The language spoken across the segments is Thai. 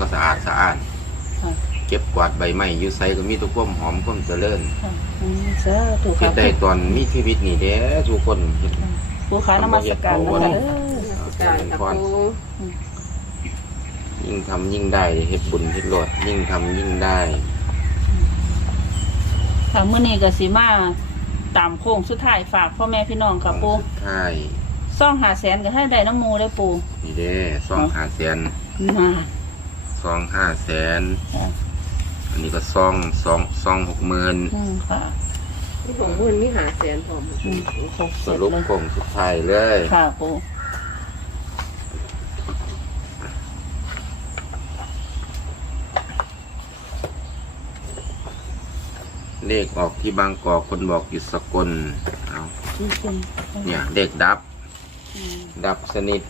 ก็สะอาดสะอาดค่ะ เก็บกวาดใบไม้อยู่ไสก็มีแตุกความหอมความเจริญค่ะอืมสาธุเฮ็ค่ะดได้ตอนมีชีวิตนี่เด้อทุกคนเฮ็ด ผู้ค้านมัสการนะคะเด้อ การกับปูยิ่งทำยิ่งได้เฮ็ดบุญเฮ็ดโลดยิ่งทำยิ่งได้ค่ะมื้อนี้ก็สิมาตามโค้งสุดท้ายฝากพ่อแม่พี่น้องค่ะปูสุดท้ายซ่องหาแสนก็ให้ได้น้ำมูได้ปูนี่เด้ซองห้าแสนมา ซองห้าแสนค่ะอันนี้ก็ซองซองซองหกหมื่นอืมค่ะที่ของบุญมีหาแสนผมอืมครบสเสร็จรุปเลยโคงสุดท้ายเลย ค่ะปูเลขออกที่บางกอกคนบอกอยู่สกลเอาที่คุณเนี่ยเลขดับอืมดับสนิท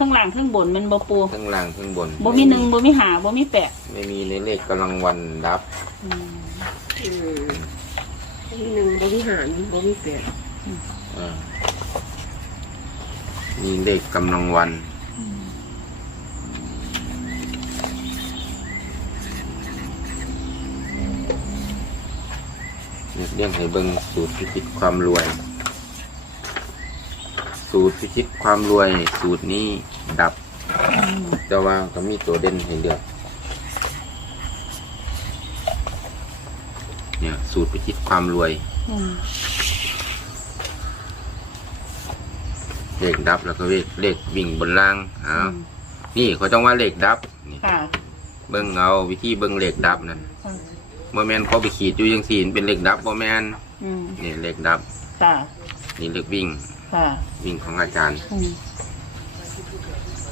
ข้างล่างข้างบนมันบ่ปูทั้งล่างทั้งบนบ่มีหนึ่งบ่มีหาบ่มีแปดไม่มีในเลขกำลังวันดับอืมอืมมีหนึ่งบริหารบริเปลี่ยนอ่ามีเลขกำลังวัน เรียกให้เบิ่งสูตรพิชิตความรวย สูตรพิชิตความรวยสูตรนี้ดับอืมแต่ว่าก็มีตัวเด่นให้เลือกเนี่ย สูตรพิชิตความรวยอืมเลขดับแล้วก็เลขเลขวิ่งบนล่างอ้าวนี่เขาต้องว่าเลขดับนี่ค่ะเบิ่งเอาวิธีเบิ่งเลขดับนั่นค่ะบ่แมนเขาไปขีดอยู่ยังสี่เป็นเลขดับบ่แมนอืมนี่เลขดับค่ะนี่เลขวิ่ง ค่ะวิ่งของอาจารย์อืม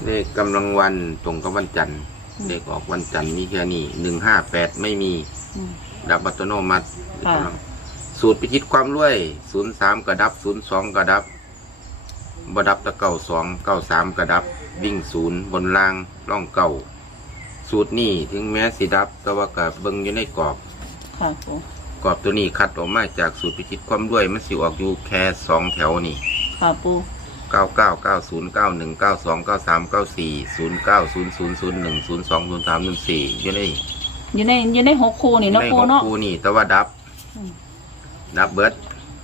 เลขกำลังวันตรงกับวันจันทร์อืมเลขออกวันจันทร์มีแค่นี้หนึ่งห้าแปดไม่มีอืม ดับอัตโนมัติค่ะ สูตรพิชิตความรวยศูนย์สามกระดับศูนย์สองกระดับบดับตะเก้าสองเก้าสามกระดับ วิ่งศูนย์บนล่างล่องเก้าสูตรนี้ถึงแม้สิดับ แต่ว่ากับเบิ้งอยู่ในกรอบ ค่ะปูกรอบตัวนี้คัดออกมาจากสูตรพิชิตความรวยมันสิออกอยู่แค่สองแถวนี่ ค่ะปูเก้าเก้าเก้าศูนย์เก้าหนึ่งเก้าสองเก้าสามเก้าสี่ศูนย์เก้าศูนย์ศูนย์ศูนย์หนึ่งศูนย์สองศูนย์สามศูนย์สี่อยู่ในอยู่ในอยู่ในหกคู่นี่เนาะในปูของเนาะครูนี่ แต่ว่าดับ อืม ดับเบิด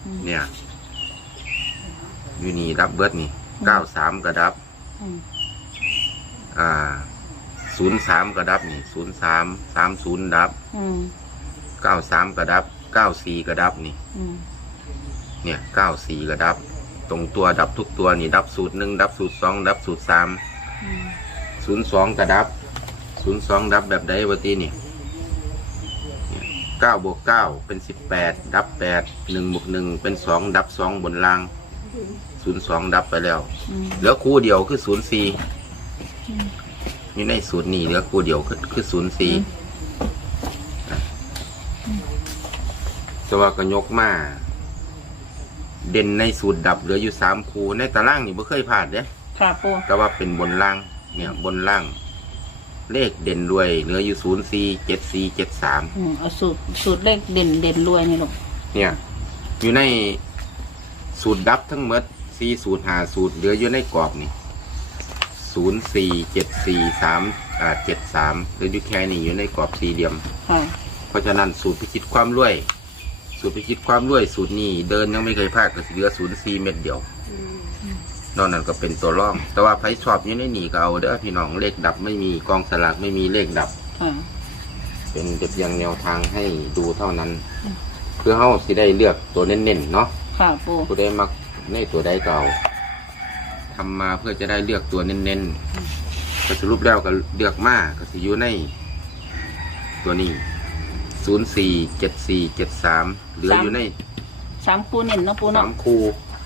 อืม เนี่ย อยู่นี่ดับเบิดนี่เก้าสามกระดับ อืมอ่าศูนย์สามกระดับนี่ศูนย์สามสามศูนย์ดับอืมเก้าสามกระดับเก้าสี่กระดับนี่ อืมเนี่ยเก้าสี่กระดับ ตรงตัวดับทุกตัวนี่ดับสูตรหนึ่งดับสูตรสองดับสูตรสามอืมศูนย์สองกระดับศูนย์สองดับแบบใดวะตีนี่เก้าบวกเก้าเป็นสิบแปดดับแปดหนึ่งบวกหนึ่งเป็นสองดับสองบนล่างศูนย์สองดับไปแล้วอืมเหลือคู่เดียวคือศูนย์สี่อืมอยู่ในสูตรนี้เหลือคู่เดียวคือคือศูนย์สี่แต่ว่าก็ยกมา เด่นในสูตรดับเหลืออยู่สามคู่ในตารางนี่ไม่เคยพลาดเด้ค่ะปูแต่ว่าเป็นบนล่างเนี่ยบนล่าง เลขเด่นรวยเหลืออยู่ศูนย์สี่เจ็ดสี่เจ็ดสามอืมเอาสูตรสูตรเลขเด่นเด่นรวยนี่ลูกเนี่ย อยู่ในสูตรดับทั้งหมดสี่สูตรหาสูตรเหลืออยู่ในกรอบนี่ศูนย์สี่เจ็ดสี่สามอ่าเจ็ดสามเหลืออยู่แค่นี้อยู่ในกรอบสี่เหลี่ยม ค่ะ เพราะฉะนั้นสูตรพิชิตความรวย สูตรพิชิตความรวยสูตรนี้เดินยังไม่เคยพลาดก็สิเหลือศูนย์สี่เม็ดเดียว นอกนั้นก็เป็นตัวร่อง แต่ว่าไพ่ชอบอยู่ในนี่ก็เอาเด้อพี่น้องเลขดับไม่มีกองสลากไม่มีเลขดับ ค่ะ เป็นเพียงแนวทางให้ดูเท่านั้น อืม เพื่อเฮาสิได้เลือกตัวเน้นๆเนาะค่ะปูผู้ใดมักในตัวใดเก่าทำมาเพื่อจะได้เลือกตัวเน้นๆก็สรุปแล้วก็เลือกมาก็สิอยู่ในตัวนี้ ศูนย์สี่เจ็ดสี่เจ็ดสามเหลืออยู่ในสามคู่เน้นเนาะปูสาเนาะมคู่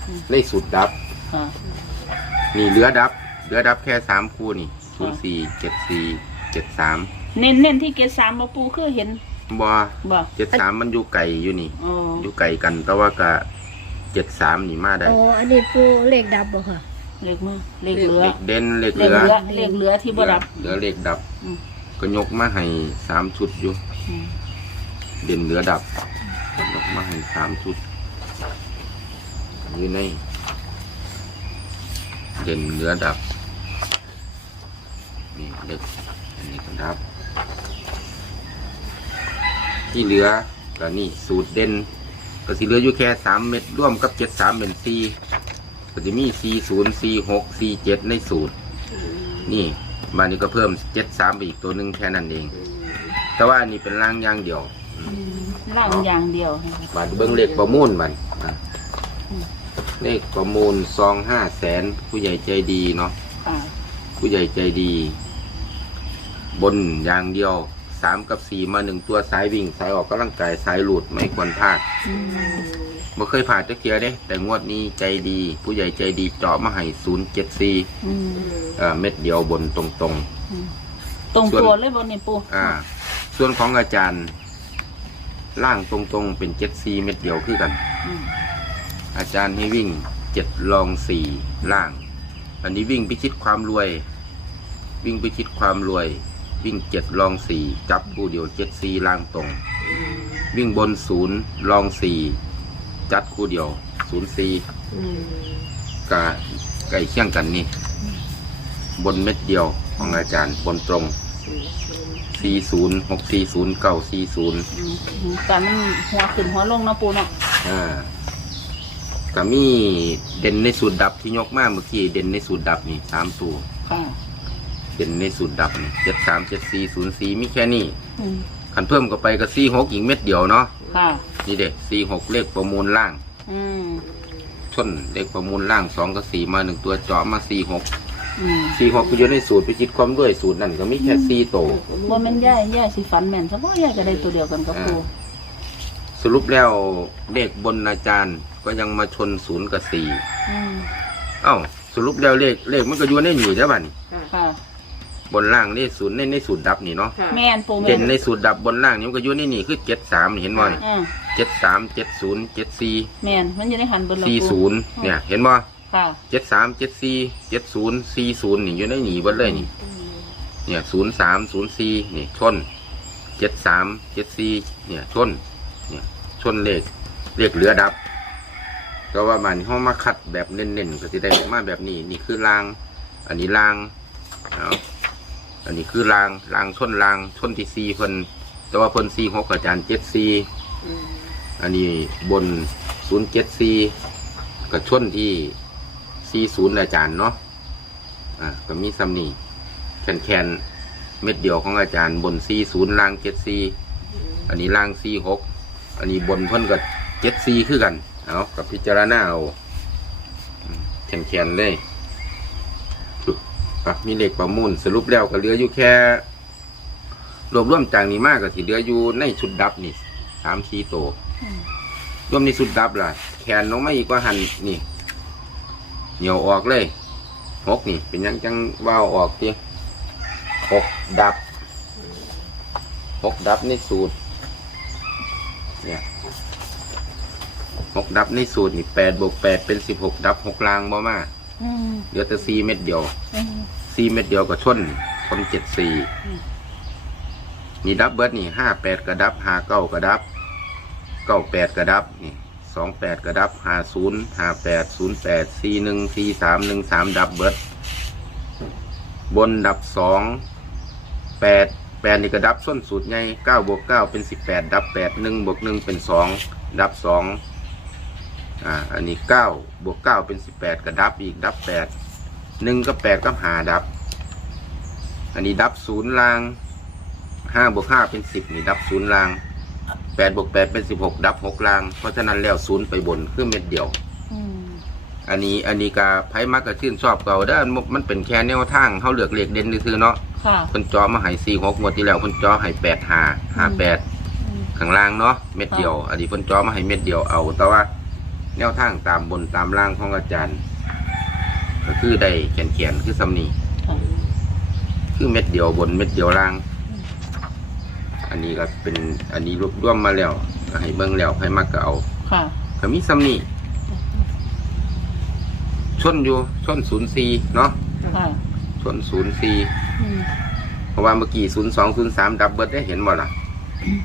อืมในสุดดับ ค่ะ นี่เหลือดับ เหลือดับแค่สามคู่นี่ศูนย์สี่เจ็ดสี่เจ็ดสามเน้นเน้นที่เกศสามมาปูคือเห็นบอบ่เจ็ดสามมันอยู่ไก่อยู่นี่ อ๋ออยู่ไก่กันแต่ว่าก็เจ็ดสามนี่มาได้โอ้อันนี้ปูเลขดับบ่ค่ะ เลขมือเลขเหลือเลขเด่นเลขเลเหขลือ เหลือเลขเหลือที่บ่ดับเหลือเลขดับ อืม ก็ยกมาให้สามชุดอยู่ อืม เด่นเหลือดับยกมาให้สามชุดอยู่ในเด่นเหลือดับนี่เด็กอันนี้ก็ดับ ที่เหลือก็นี่สูตรเด่นก็สิเหลืออยู่แค่สามเม็ดร่วมกับเจ็ดสามเป็นสี่ก็จะมีสี่ศูนย์สี่หกสี่เจ็ดในสูตร นี่มานี่ก็เพิ่มเจ็ดสามไปอีกตัวหนึ่งแค่นั้นเอง แต่ว่านนี้เป็นล่างอย่างเดียว ล่างอย่างเดียวนะคะบาทเบิ้งเลขประมูลมันอะเลขประมูลซองห้าแสนผู้ใหญ่ใจดีเนาะค่ะผู้ใหญ่ใจดี บนอย่างเดียวสามกับสี่มาหนึ่งตัวสายวิ่งสายออกกำลังกายสายหลุดไม่ควรพลาดอืมบ่เคยผ่านตะเกียเด้แต่งวดนี้ใจดี ผู้ใหญ่ใจดีเจาะมาให้ศูนย์เจ็ดสี่อืมเม็ดเดียวบนตรงอืมตรงตัวเลยบนนี่ปูๆอ่า ส่วนของอาจารย์ ล่างตรงๆ เป็นเจ็ดสี่เม็ดเดียวคือกัน อืมอาจารย์ให้วิ่งเจ็ดลองสี่ล่าง อันนี้วิ่งพิชิตความรวย วิ่งพิชิตความรวย วิ่งเจ็ดลองสี่จับคู่เดียวเจ็ดสี่ล่างตรง วิ่งบนศูนย์ลองสี่จัดคู่เดียวศูนย์สี่อืมกะไก่เคี่ยงกันนี่ บนเม็ดเดียวของอาจารย์บนตรง สี่ศูนย์40 640 940อืมแต่มันหัวขึ้นหัวลงเนาะปูเนาะอ่าก็มีเด่นในสูตรดับที่ยกมาเมื่อกี้เด่นในสูตรดับนี่สามตัวค่ะเด่นในสูตรดับนี่เจ็ดสามเจ็ดสี่ศูนย์สี่มีแค่นี้อืมขันเพิ่มก็ไปก็สี่หกอีกเม็ดเดียวเนาะค่ะ นี่เด็กสี่หกเลขประมูลล่าง อืมชนเลขประมูลล่างสองกับสี่มาหนึ่งตัวเจาะมาสี่หกอืม สี่หกก็อยู่ในสูตรพิชิตความด้วยสูตรนั่นก็มีแค่สี่โตวว่าแม่นย่ายย่ายสิฝันแม่นเฉพาะย่ายก็ได้ตัวเดียวกันกับปูสรุปแล้วเลขบนอาจารย์ก็ยังมาชนศูนย์กับสี่อืมเอ้าสรุปแล้วเลขเลขมันก็อยู่ในหนีแล้วบัดนค่ะค่ะ บนล่างนี่ศูนย์ในในสูตรดับนี่เนาะค่ะ แม่นปูแม่เด่นในสูตรดับบนล่างนี่มันก็อยู่ในนี่คือเจ็ดสามเห็นบ่อืมเจ็ดสามเจ็ดศูนย์เจ็ดสี่แม่นมันจะได้หันบนละสี่ปูศูนย์เนี่ย เห็นบ่ ค่ะ เจ็ดสามเจ็ดสี่เจ็ดศูนย์สี่ศูนย์นี่อยู่ในหนีเบดเลยนี่อืมเนี่ยศูนย์สามศูนย์สี่นี่ชนเจ็ดสามเจ็ดสี่เนี่ยชน เนี่ยชนเลขเลขเหลือดับ ก็ว่ามันห้องมาคัดแบบเน้นๆก็จะได้ออกมาแบบนี้ นี่คือราง อันนี้รางเอาอันนี้คือรางรางชนรางชนที่สี่เพิ่นแต่ว่าเพิ่นสี่หกอาจารย์เจ็ดสี่อืมอันนี้บนศูนย์เจ็ดสี่ก็ชนที่ สี่ศูนย์อาจารย์เนาะอ่าก็มีซัมนี่แคนแคนๆเม็ดเดียวของอาจารย์บนสี่ศูนย์ล่างเจ็ดสี่อันนี้ล่างสี่หกอันนี้บนเพิ่นก็เจ็ดสี่คือกันเอากับพิจารณาเอาแคนแคนๆเลยอะมีเลขประมูลสรุปแล้วก็เหลืออยู่แค่ รวมร่วมจากนี้มากก็สิเหลืออยู่ในชุดดับนี่สามสี่ตัวอืมรวมในชุดดับล่ะ แขนน้องไม่อีกว่าหันนี่ เหนียวออกเลยหกนี่เป็นหยังจังว่าวออกทีหกดับหกดับในสูตรเนี่ยหกดับในสูตรนี่แปดบวกแปดเป็นสิบหกดับหกลางบ่มาอืมเหลือแต่สี่เม็ดเดียวอืมสี่เม็ดเดียวก็ชนชนเจ็ดสี่อืมนี่ดับเบิดนี่ห้าแปดกระดับห้าเก้ากระดับเก้าแปดกระดับนี่ส องแปดกระดับห้าศูนย์ห้าแปดศูนย์แปดสี่หนึ่งสี่สามหนึ่งสามดับเบิร์ดบนดับสองแปดแปดนี่กระดับส้นสูตรไงเก้าบวกเก้าเป็นสิบแปดดับแปดหนึ่งบวกหนึ่งเป็นสองดับสองอ่าอันนี้เก้าบวกเก้าเป็นสิบแปดกระดับอีกดับแปดหนึ่งก็แปดก็หาดับ อันนี้ดับศูนย์ลางห้าบวกห้าเป็นสิบนี่ดับศูนย์ลาง แปดบวกแปดเป็นสิบหกดับหกลาง เพราะฉะนั้นแล้วศูนย์ไปบนคือเม็ดเดียว อืมอันนี้อันนี้กาไพ่มักกะชื่นชอบเก่าได้อมันมันเป็นแค่แนวทางเขาเลือกเลขเด่นคือๆเนาะค่ะคนจอมาให้สี่หกงวดที่แล้วคนจอให้แปดหาหาแปด อืมข้างล่างเนาะเม็ดเดียวอันนี้คนจอมาให้เม็ดเดียวเอา แต่ว่าแนวทางตามบนตามล่างของอาจารย์ ก็คือได้เขียนเขียนๆคือสำนีค่ะคือเม็ดเดียวบนเม็ดเดียวล่าง อันนี้ก็เป็นอันนี้รวบรวมมาแล้วก็ให้เบิ่งแล้วให้มักก็เอาค่ะ ก็มีซ้ำนี่ชนอยู่ชนศูนย์สี่เนาะค่ะ ชนศูนย์สี่อืมเพราะว่าเมื่อกี้ศูนย์สองศูนย์สามดับเบิลได้เห็นบ่ล่ะ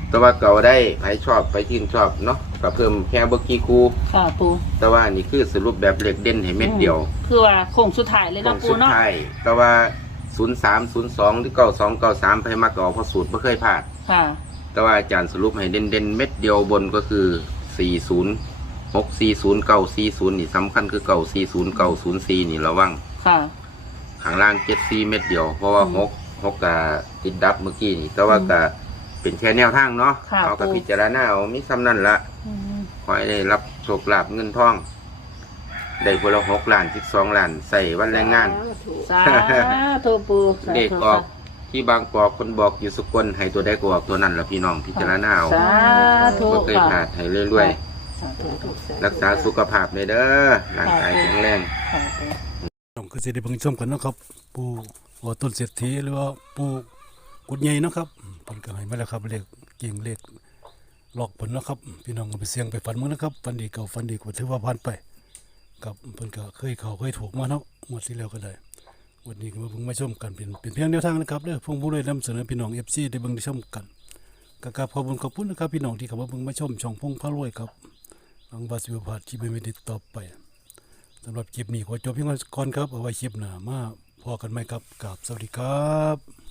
แต่ว่าเก่าได้ใครชอบไปที่นชอบเนาะก็เพิ่มแค่เมื่อกี้ครูค่ะปู แต่ว่านี่คือสรุปแบบเล็กเด่นให้เม็ดเดียว คือว่าโค้งสุดท้ายเลยขอเนาะงปูสุดเนาะ ท้ายแต่ว่าศูนย์สามศูนย์สองหรือเก้าสองเก้าสามไปมาก่อเพราะสูตรไม่เคยพลาด ค่ะ แต่ว่าอาจารย์สรุปให้เด่นเด่นๆเม็ดเดียวบนก็คือสี่ศูนย์หกสี่ศูนย์เก้าสี่ศูนย์นี่สำคัญคือเก้าสี่ศูนย์เก้าศูนย์สี่นี่ระวังค่ะ ข้างล่างเจ็ดสี่เม็ดเดียว เพราะว่าอืมหกหกกะติดดับเมื่อกี้นี่ แต่ว่าอืมกะเป็นแค่แนวทางเนาะค่ะเอากับปู่ พิจารณาเอามีซ้ำนั่นละ อืมขอให้ได้รับโชคลาภเงินทอง ได้คนละหกล้านสิบสองล้านใส่วันแรงงาน สาธุปูสาเลขธุออก ที่บางปอกคนบอกอยู่สกลให้ตัวได้ก็ออกตัวนั้นละพี่น้องพิจารณาเอาสาธุก็เคยค่ะผ่านให้เรื่อยสาธุๆรักษาสุขภาพเลยเด้อร่างกายแข็งแรงค่ะปูน้องก็สิได้เบิ่งชมกันเนาะครับ ปู่หัวต้นเศรษฐีหรือว่าปู่กุดใหญ่เนาะครับอืมเพิ่นก็ให้มาแล้วครับเลขเก่งเลขหลอกผลเนาะครับ พี่น้องก็ไปเสี่ยงไปฝันมึงนะครับฝันดีเก่าฝันดีกว่าถือว่าผ่านไปกับเพิ่นก็เคยเข้าเคยถูกมาเนาะงวดที่แล้วก็ได้ วันนี้ก็มาเพิ่งมาชมกันเป็นเป็นเพียงแนวทางนะครับเด้อพวกผู้เลยนำเสนอพี่น้อง FC ได้เบิ่งได้ชมกันก็กราบขอบคุณขอบคุณนะครับพี่น้องที่เข้ามาเบิ่งมาชมช่องพงพระรวยครับหลังบาสิบพาร์ททีวีม่ได้ต่อไปสำหรับคลิปนี้ขอจบเพียงเท่านี้ก่อนครับเอาไว้คลิปหน้ามาพอกันไหมครับกับสวัสดีครับ